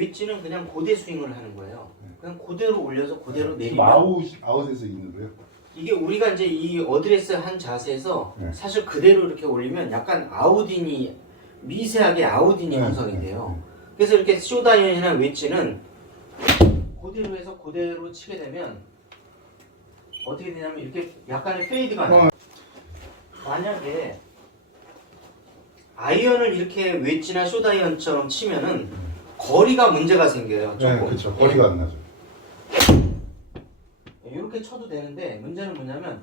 웨지는 그냥 고대 스윙을 하는 거예요. 그냥 그대로 올려서 그대로 지금 내리면 아웃에서 있는 거예요? 이게 우리가 이제 이 어드레스 한 자세에서 네. 사실 그대로 이렇게 올리면 약간 아웃인이 미세하게 아웃인이 네, 형성이 돼요. 그래서 이렇게 쇼다이언이나 웨지는 그대로 해서 그대로 치게 되면 어떻게 되냐면 이렇게 약간의 페이드가 나요. 만약에 아이언을 이렇게 웨지나 쇼다이언처럼 치면은 거리가 문제가 생겨요. 네, 조금. 그렇죠. 거리가 안 나죠. 이렇게 쳐도 되는데 문제는 뭐냐면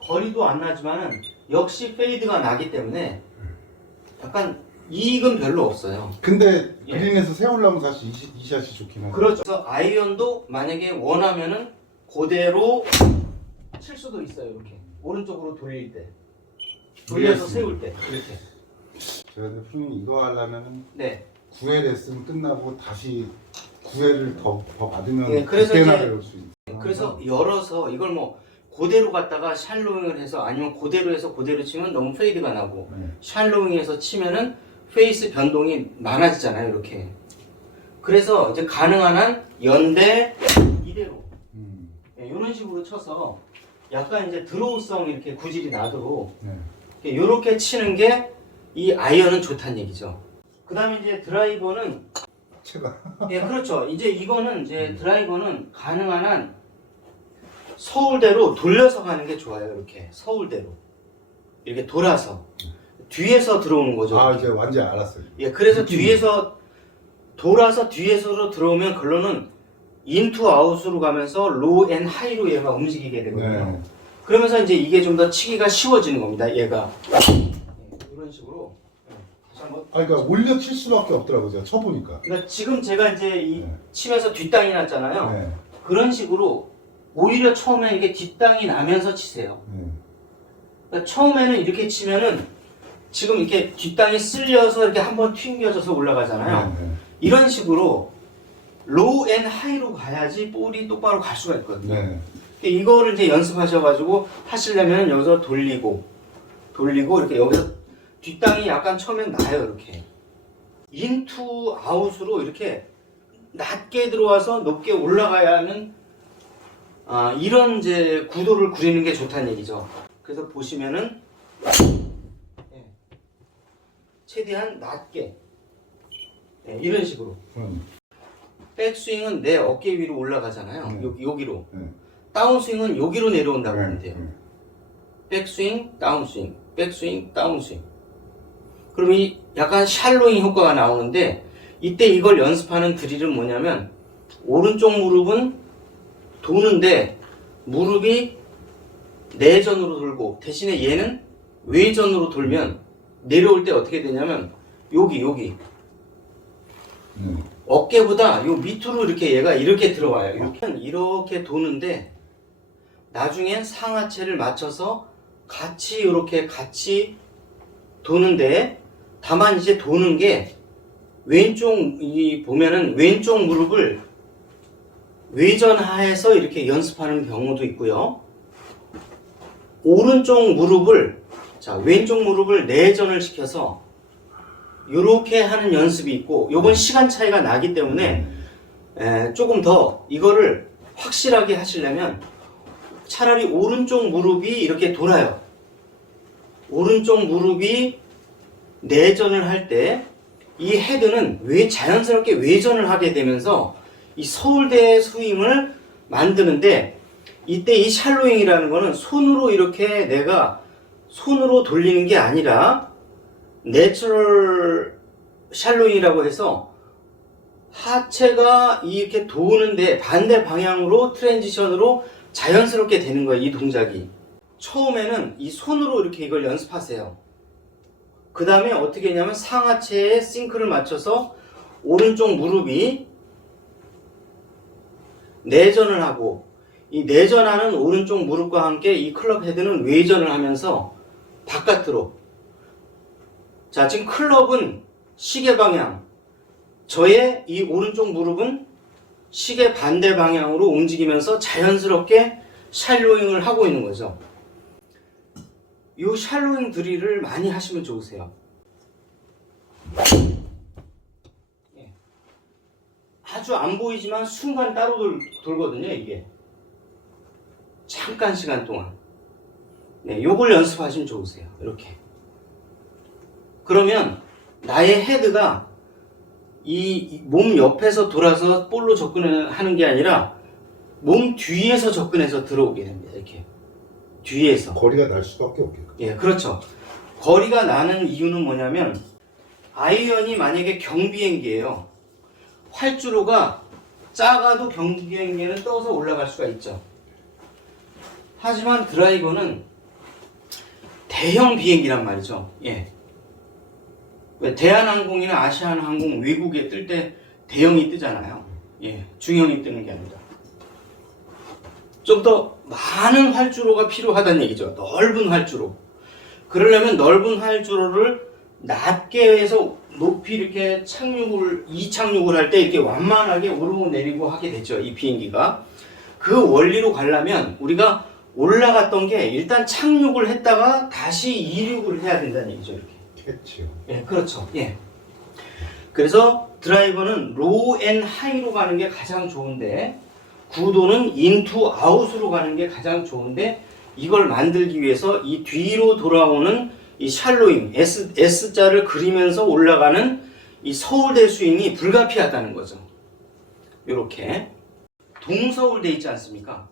거리도 안 나지만은 역시 페이드가 나기 때문에 약간 이익은 별로 없어요. 근데 예. 그린에서 세우려면 사실 이 샷이 좋긴 하죠. 그렇죠. 그래서 아이언도 만약에 원하면은 그대로 칠 수도 있어요. 이렇게 오른쪽으로 돌릴 때, 돌려서 세울 때 이렇게. 제가 근데 프로님 이거 하려면은 네. 9회 레슨 끝나고 다시 9회를 더 받으면 네, 그래서 그때나 이제- 배울 수 있어요. 그래서 열어서 이걸 뭐 그대로 갖다가 샬로잉을 해서 아니면 그대로 해서 그대로 치면 너무 페이드가 나고 네. 샬로잉해서 치면은 페이스 변동이 많아지잖아요. 이렇게. 그래서 이제 가능한 한 연대 이대로 이런 식으로 쳐서 약간 이제 드로우성 이렇게 구질이 나도록 네. 이렇게 치는 게 이 아이언은 좋다는 얘기죠. 그 다음에 이제 드라이버는 제가 예, 그렇죠. 이제 이거는 이제 드라이버는 가능한 한 서울대로 돌려서 가는 게 좋아요. 이렇게 서울대로 이렇게 돌아서 뒤에서 들어오는 거죠. 아 이렇게. 이제 완전히 알았어요. 예, 그래서 느낌이. 뒤에서 돌아서 뒤에서로 들어오면 결론은 인투 아웃으로 가면서 로우 앤 하이로 얘가 움직이게 되거든요. 네. 그러면서 이제 이게 좀 더 치기가 쉬워지는 겁니다. 얘가 이런 식으로. 다시 한번. 아 그러니까 올려 칠 수밖에 없더라고요. 제가 쳐보니까. 그러니까 지금 제가 이제 이 네. 치면서 뒷땅이 났잖아요. 네. 그런 식으로 오히려 처음에 이게 뒷땅이 나면서 치세요. 네. 그러니까 처음에는 이렇게 치면은 지금 이렇게 뒷땅이 쓸려서 이렇게 한번 튕겨져서 올라가잖아요. 네. 이런 식으로 로우 앤 하이로 가야지 볼이 똑바로 갈 수가 있거든요. 네. 이거를 이제 연습하셔가지고 하시려면 여기서 돌리고 이렇게 여기서 뒷땅이 약간 처음엔 나요. 이렇게 인투 아웃으로 이렇게 낮게 들어와서 높게 올라가야 하는 이런 이제 구도를 그리는 게 좋다는 얘기죠. 그래서 보시면은 최대한 낮게 이런 식으로 백스윙은 내 어깨 위로 올라가잖아요. 여기로. 다운스윙은 여기로 내려온다고 하면 돼요. 백스윙, 다운스윙, 백스윙, 다운스윙. 그럼 이 약간 샬로잉 효과가 나오는데 이때 이걸 연습하는 드릴은 뭐냐면 오른쪽 무릎은 도는데 무릎이 내전으로 돌고 대신에 얘는 외전으로 돌면 내려올 때 어떻게 되냐면 여기 어깨보다 요 밑으로 이렇게 얘가 이렇게 들어와요. 이렇게 도는데 나중엔 상하체를 맞춰서 같이 도는데 다만 이제 도는 게 보면은 왼쪽 무릎을 외전하에서 이렇게 연습하는 경우도 있고요. 오른쪽 무릎을 왼쪽 무릎을 내전을 시켜서 이렇게 하는 연습이 있고 요건 시간 차이가 나기 때문에 조금 더 이거를 확실하게 하시려면 차라리 오른쪽 무릎이 이렇게 돌아요. 오른쪽 무릎이 내전을 할 때 이 헤드는 자연스럽게 외전을 하게 되면서 이 서울대 스윙을 만드는데 이때 이 샬로잉이라는 거는 손으로 이렇게 내가 손으로 돌리는 게 아니라 내추럴 샬로잉이라고 해서 하체가 이렇게 도는데 반대 방향으로 트랜지션으로 자연스럽게 되는 거예요. 이 동작이. 처음에는 이 손으로 이렇게 이걸 연습하세요. 그 다음에 어떻게 했냐면 상하체에 싱크를 맞춰서 오른쪽 무릎이 내전을 하고 이 내전하는 오른쪽 무릎과 함께 이 클럽 헤드는 외전을 하면서 바깥으로. 자, 지금 클럽은 시계 방향, 저의 이 오른쪽 무릎은 시계 반대 방향으로 움직이면서 자연스럽게 샬로잉을 하고 있는 거죠. 이 샬로잉 드릴을 많이 하시면 좋으세요. 아주 안 보이지만 순간 따로 돌거든요, 이게. 잠깐 시간 동안. 네, 요걸 연습하시면 좋으세요. 이렇게. 그러면 나의 헤드가 이 몸 옆에서 돌아서 볼로 접근하는 게 아니라 몸 뒤에서 접근해서 들어오게 됩니다. 이렇게. 뒤에서. 거리가 날 수밖에 없겠죠. 예, 그렇죠. 거리가 나는 이유는 뭐냐면 아이언이 만약에 경비행기예요. 활주로가 작아도 경비행기는 떠서 올라갈 수가 있죠. 하지만 드라이버는 대형 비행기란 말이죠. 예. 왜 대한항공이나 아시아나항공 외국에 뜰 때 대형이 뜨잖아요. 예, 중형이 뜨는 게 아니라. 좀 더 많은 활주로가 필요하다는 얘기죠. 넓은 활주로. 그러려면 넓은 활주로를 낮게 해서 높이 이렇게 이착륙을 할 때 이렇게 완만하게 오르고 내리고 하게 되죠. 이 비행기가. 그 원리로 가려면 우리가 올라갔던 게 일단 착륙을 했다가 다시 이륙을 해야 된다는 얘기죠. 이렇게. 캐치요. 예, 그렇죠. 예. 그래서 드라이버는 로우 앤 하이로 가는 게 가장 좋은데 구도는 인투 아웃으로 가는 게 가장 좋은데 이걸 만들기 위해서 이 뒤로 돌아오는 이 샬로잉 S자를 그리면서 올라가는 이 서울대 스윙이 불가피하다는 거죠. 요렇게 동서울대 있지 않습니까?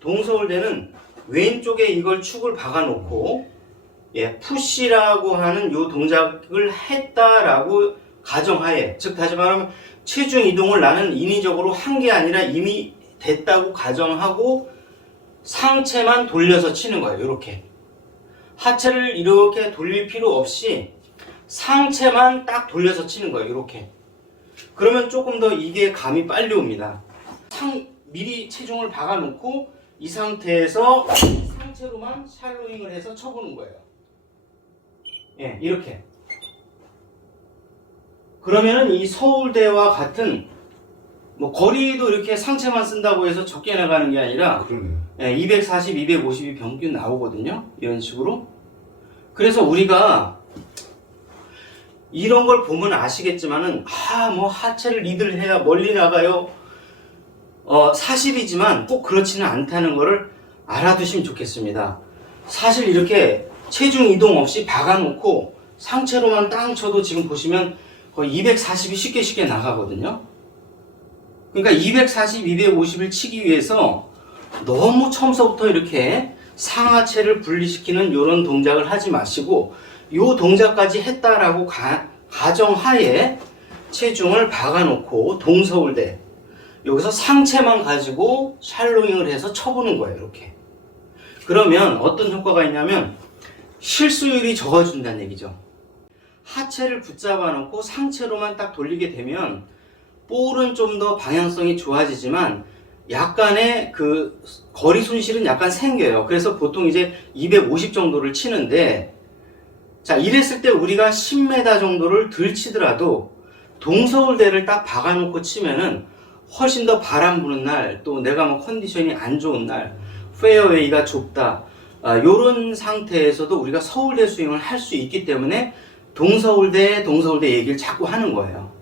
동서울대는 왼쪽에 이걸 축을 박아놓고 예, 푸시라고 하는 요 동작을 했다라고 가정하에, 즉 다시 말하면 체중 이동을 나는 인위적으로 한 게 아니라 이미 됐다고 가정하고 상체만 돌려서 치는 거예요. 이렇게 하체를 이렇게 돌릴 필요 없이 상체만 딱 돌려서 치는 거예요. 이렇게. 그러면 조금 더 이게 감이 빨리 옵니다. 미리 체중을 박아놓고 이 상태에서 상체로만 샬로잉을 해서 쳐보는 거예요. 예, 이렇게. 그러면은 이 서울대와 같은 뭐 거리도 이렇게 상체만 쓴다고 해서 적게 나가는 게 아니라 그러네요. 예, 240, 250이 평균 나오거든요. 이런 식으로. 그래서 우리가 이런 걸 보면 아시겠지만은 뭐 하체를 리드를 해야 멀리 나가요. 사실이지만 꼭 그렇지는 않다는 거를 알아두시면 좋겠습니다. 사실 이렇게 체중 이동 없이 박아놓고 상체로만 땅 쳐도 지금 보시면 거의 240이 쉽게 나가거든요. 그러니까 240, 250을 치기 위해서 너무 처음서부터 이렇게 상하체를 분리시키는 이런 동작을 하지 마시고 이 동작까지 했다라고 가정하에 체중을 박아놓고 동서울대 여기서 상체만 가지고 샬로잉을 해서 쳐보는 거예요. 이렇게. 그러면 어떤 효과가 있냐면 실수율이 적어진다는 얘기죠. 하체를 붙잡아 놓고 상체로만 딱 돌리게 되면 볼은 좀 더 방향성이 좋아지지만 약간의 그 거리 손실은 약간 생겨요. 그래서 보통 이제 250 정도를 치는데 자, 이랬을 때 우리가 10m 정도를 덜 치더라도 동서울대를 딱 박아놓고 치면은 훨씬 더 바람 부는 날, 또 내가 뭐 컨디션이 안 좋은 날, 페어웨이가 좁다, 요런 상태에서도 우리가 서울대 스윙을 할 수 있기 때문에 동서울대 얘기를 자꾸 하는 거예요.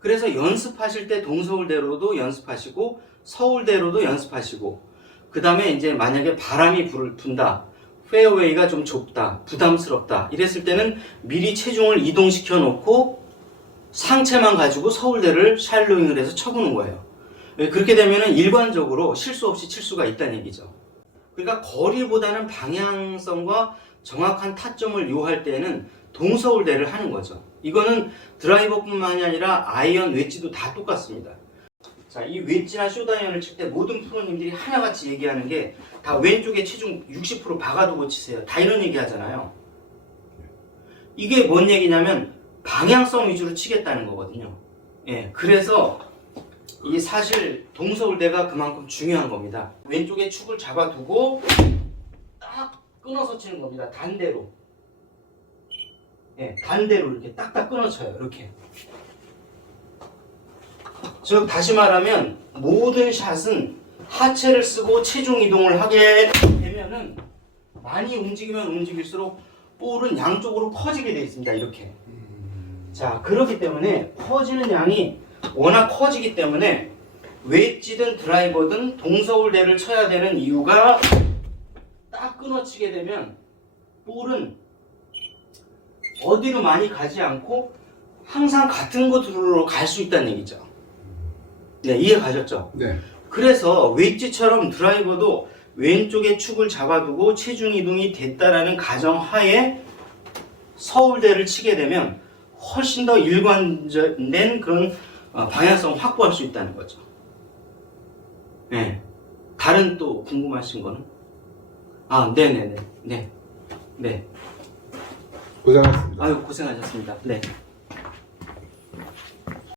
그래서 연습하실 때 동서울대로도 연습하시고 서울대로도 연습하시고 그 다음에 이제 만약에 바람이 분다, 페어웨이가 좀 좁다, 부담스럽다 이랬을 때는 미리 체중을 이동시켜 놓고 상체만 가지고 서울대를 샬로잉을 해서 쳐보는 거예요. 그렇게 되면은 일관적으로 실수 없이 칠 수가 있다는 얘기죠. 그러니까 거리보다는 방향성과 정확한 타점을 요할 때는 동서울대를 하는 거죠. 이거는 드라이버뿐만이 아니라 아이언, 웨지도 다 똑같습니다. 자, 이 웨지나 숏아이언을 칠 때 모든 프로님들이 하나같이 얘기하는 게 다 왼쪽에 체중 60% 박아두고 치세요. 다 이런 얘기 하잖아요. 이게 뭔 얘기냐면 방향성 위주로 치겠다는 거거든요. 예, 그래서 이 사실 동서울대가 그만큼 중요한 겁니다. 왼쪽에 축을 잡아두고 딱 끊어서 치는 겁니다. 단대로. 예, 단대로 이렇게 딱딱 끊어쳐요. 이렇게. 즉 다시 말하면 모든 샷은 하체를 쓰고 체중 이동을 하게 되면은 많이 움직이면 움직일수록 볼은 양쪽으로 퍼지게 되어 있습니다. 이렇게. 자, 그렇기 때문에 퍼지는 양이 워낙 커지기 때문에 웨지든 드라이버든 동서울대를 쳐야 되는 이유가 딱 끊어치게 되면 볼은 어디로 많이 가지 않고 항상 같은 곳으로 갈 수 있다는 얘기죠. 네, 이해 가셨죠? 네. 그래서 웨지처럼 드라이버도 왼쪽에 축을 잡아두고 체중 이동이 됐다라는 가정하에 서울대를 치게 되면 훨씬 더 일관된 그런 방향성을 확보할 수 있다는 거죠. 네. 다른 또 궁금하신 거는? 아, 네네네. 네. 네. 고생하셨습니다. 아유, 고생하셨습니다. 네.